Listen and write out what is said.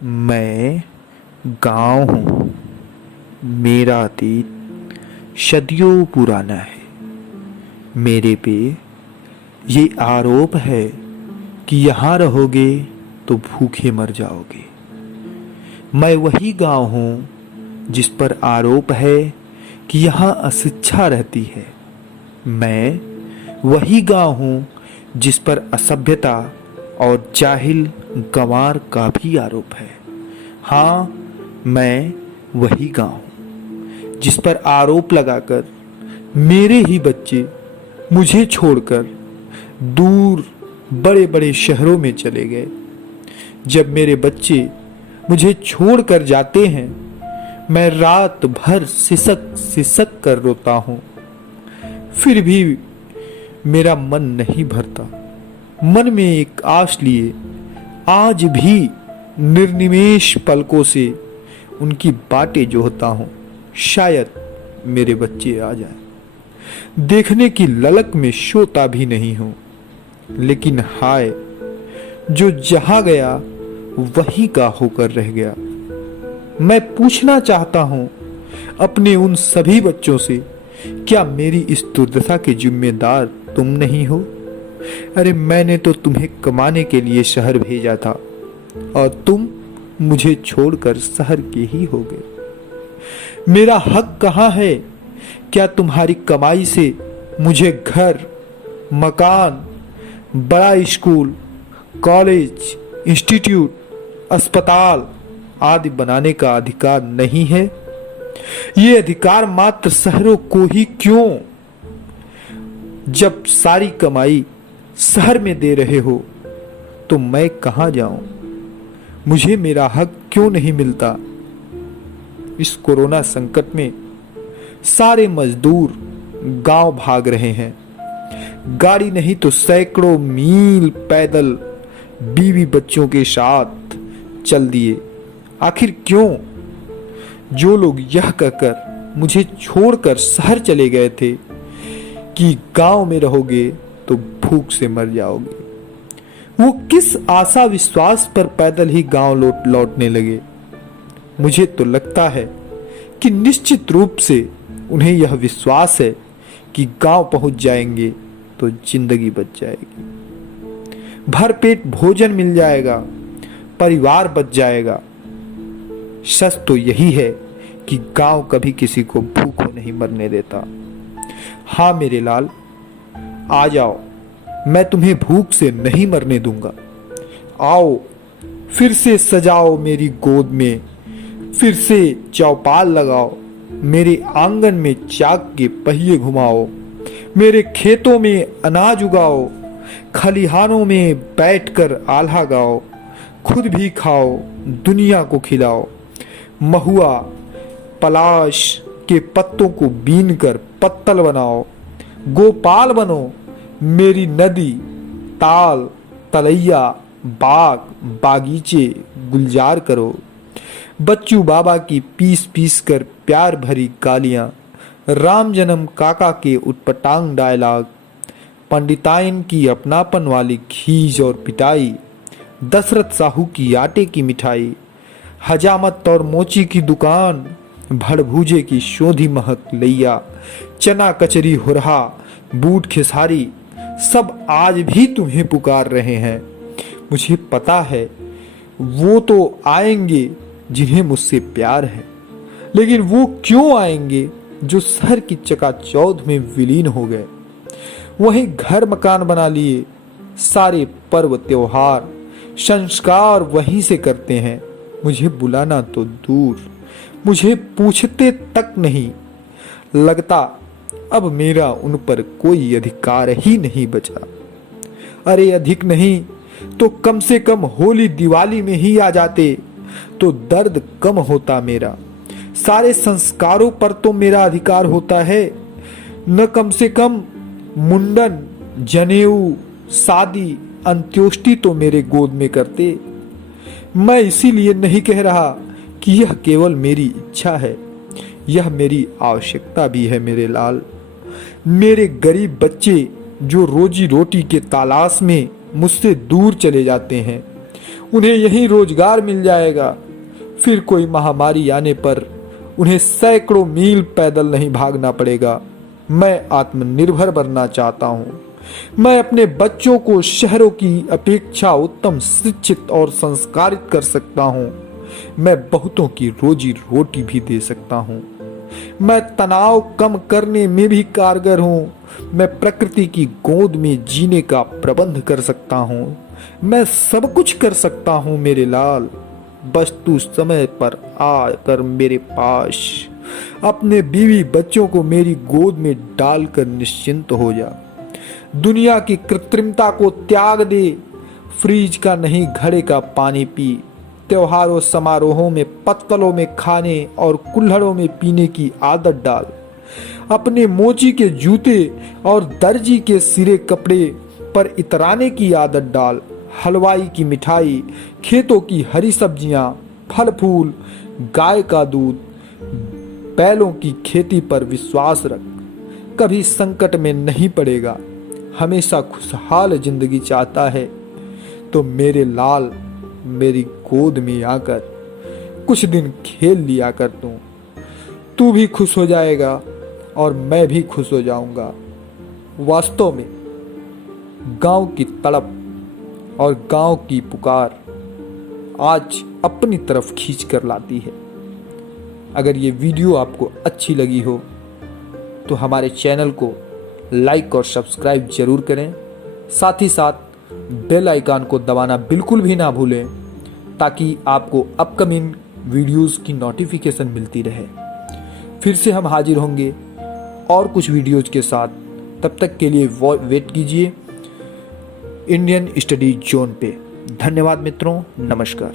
मैं गांव हूँ। मेरा अतीत सदियों पुराना है। मेरे पे ये आरोप है कि यहाँ रहोगे तो भूखे मर जाओगे। मैं वही गांव हूँ जिस पर आरोप है कि यहाँ अशिक्षा रहती है। मैं वही गांव हूँ जिस पर असभ्यता और जाहिल गंवार का भी आरोप है। हाँ, मैं वही गांव हूँ जिस पर आरोप लगाकर मेरे ही बच्चे मुझे छोड़कर दूर बड़े बड़े शहरों में चले गए। जब मेरे बच्चे मुझे छोड़कर जाते हैं, मैं रात भर सिसक सिसक कर रोता हूँ। फिर भी मेरा मन नहीं भरता। मन में एक आश लिए आज भी निर्निमेष पलकों से उनकी बातें जोहता हूँ। शायद मेरे बच्चे आ जाएं। देखने की ललक में सोता भी नहीं हूँ। लेकिन हाय, जो जहां गया वहीं का होकर रह गया। मैं पूछना चाहता हूँ अपने उन सभी बच्चों से, क्या मेरी इस दुर्दशा के जिम्मेदार तुम नहीं हो? अरे मैंने तो तुम्हें कमाने के लिए शहर भेजा था और तुम मुझे छोड़कर शहर के ही हो गए। मेरा हक कहाँ है? क्या तुम्हारी कमाई से मुझे घर, मकान, बड़ा स्कूल, कॉलेज, इंस्टीट्यूट, अस्पताल आदि बनाने का अधिकार नहीं है? ये अधिकार मात्र शहरों को ही क्यों? जब सारी कमाई शहर में दे रहे हो तो मैं कहां जाऊं? मुझे मेरा हक क्यों नहीं मिलता? इस कोरोना संकट में सारे मजदूर गांव भाग रहे हैं। गाड़ी नहीं तो सैकड़ों मील पैदल बीवी बच्चों के साथ चल दिए। आखिर क्यों? जो लोग यह कहकर मुझे छोड़कर शहर चले गए थे कि गांव में रहोगे तो भूख से मर जाओगे, वो किस आशा विश्वास पर पैदल ही गांव लौटने लगे? मुझे तो लगता है कि निश्चित रूप से उन्हें यह विश्वास है कि गांव पहुंच जाएंगे तो जिंदगी बच जाएगी, भरपेट भोजन मिल जाएगा, परिवार बच जाएगा। सच तो यही है कि गांव कभी किसी को भूखों नहीं मरने देता। हाँ मेरे लाल, आ जाओ, मैं तुम्हें भूख से नहीं मरने दूंगा। आओ, फिर से सजाओ मेरी गोद में, फिर से चौपाल लगाओ, मेरे आंगन में चाक के पहिए घुमाओ, मेरे खेतों में अनाज उगाओ, खलिहानों में बैठकर आल्हा गाओ, खुद भी खाओ, दुनिया को खिलाओ। महुआ पलाश के पत्तों को बीनकर पत्तल बनाओ, गोपाल बनो, मेरी नदी, ताल, तलैया, बाग, बागीचे गुलजार करो। बच्चू बाबा की पीस पीस कर प्यार भरी गालियां, राम जन्म काका के उटपटांग डायलॉग, पंडिताइन की अपनापन वाली खीज और पिटाई, दशरथ साहू की आटे की मिठाई, हजामत और मोची की दुकान, भड़भूजे की शोधी महक लैया, चना कचरी हुरहा, बूट खिसारी, सब आज भी तुम्हें पुकार रहे हैं। मुझे पता है वो तो आएंगे जिन्हें मुझसे प्यार है, लेकिन वो क्यों आएंगे जो शहर की चकाचौंध में विलीन हो गए, वहीं घर मकान बना लिए, सारे पर्व त्योहार संस्कार वहीं से करते हैं। मुझे बुलाना तो दूर, मुझे पूछते तक नहीं। लगता अब मेरा उन पर कोई अधिकार ही नहीं बचा। अरे अधिक नहीं तो कम से कम होली दिवाली में ही आ जाते तो दर्द कम होता मेरा। सारे संस्कारों पर तो मेरा अधिकार होता है, न कम से कम मुंडन, जनेऊ, शादी, अंत्योष्टि तो मेरे गोद में करते। मैं इसीलिए नहीं कह रहा कि यह केवल मेरी इच्छा है, यह मेरी आवश्यकता भी है मेरे लाल। मेरे गरीब बच्चे जो रोजी रोटी के तलाश में मुझसे दूर चले जाते हैं, उन्हें यहीं रोजगार मिल जाएगा। फिर कोई महामारी आने पर उन्हें सैकड़ों मील पैदल नहीं भागना पड़ेगा। मैं आत्मनिर्भर बनना चाहता हूँ। मैं अपने बच्चों को शहरों की अपेक्षा उत्तम शिक्षित और संस्कारित कर सकता हूँ। मैं बहुतों की रोजी रोटी भी दे सकता हूँ। मैं तनाव कम करने में भी कारगर हूँ। मैं प्रकृति की गोद में जीने का प्रबंध कर सकता हूँ। मैं सब कुछ कर सकता हूँ मेरे लाल। बस तू समय पर आकर मेरे पास अपने बीवी बच्चों को मेरी गोद में डालकर निश्चिंत हो जा। दुनिया की कृत्रिमता को त्याग दे। फ्रिज का नहीं घड़े का पानी पी। त्योहारों समारोहों में पत्तलों में खाने और कुल्हड़ों में पीने की आदत डाल। अपने मोची के जूते और दर्जी के सिरे कपड़े पर इतराने की आदत डाल। हलवाई की मिठाई, खेतों की हरी सब्जियां, फल फूल, गाय का दूध, बैलों की खेती पर विश्वास रख। कभी संकट में नहीं पड़ेगा। हमेशा खुशहाल जिंदगी चाहता है तो मेरे लाल मेरी गोद में आकर कुछ दिन खेल लिया कर। तू भी खुश हो जाएगा और मैं भी खुश हो जाऊंगा। वास्तव में गांव की तड़प और गांव की पुकार आज अपनी तरफ खींच कर लाती है। अगर ये वीडियो आपको अच्छी लगी हो तो हमारे चैनल को लाइक और सब्सक्राइब जरूर करें। साथ ही साथ बेल आइकन को दबाना बिल्कुल भी ना भूलें ताकि आपको अपकमिंग वीडियोस की नोटिफिकेशन मिलती रहे। फिर से हम हाजिर होंगे और कुछ वीडियोज के साथ। तब तक के लिए वेट कीजिए इंडियन स्टडी जोन पे। धन्यवाद मित्रों, नमस्कार।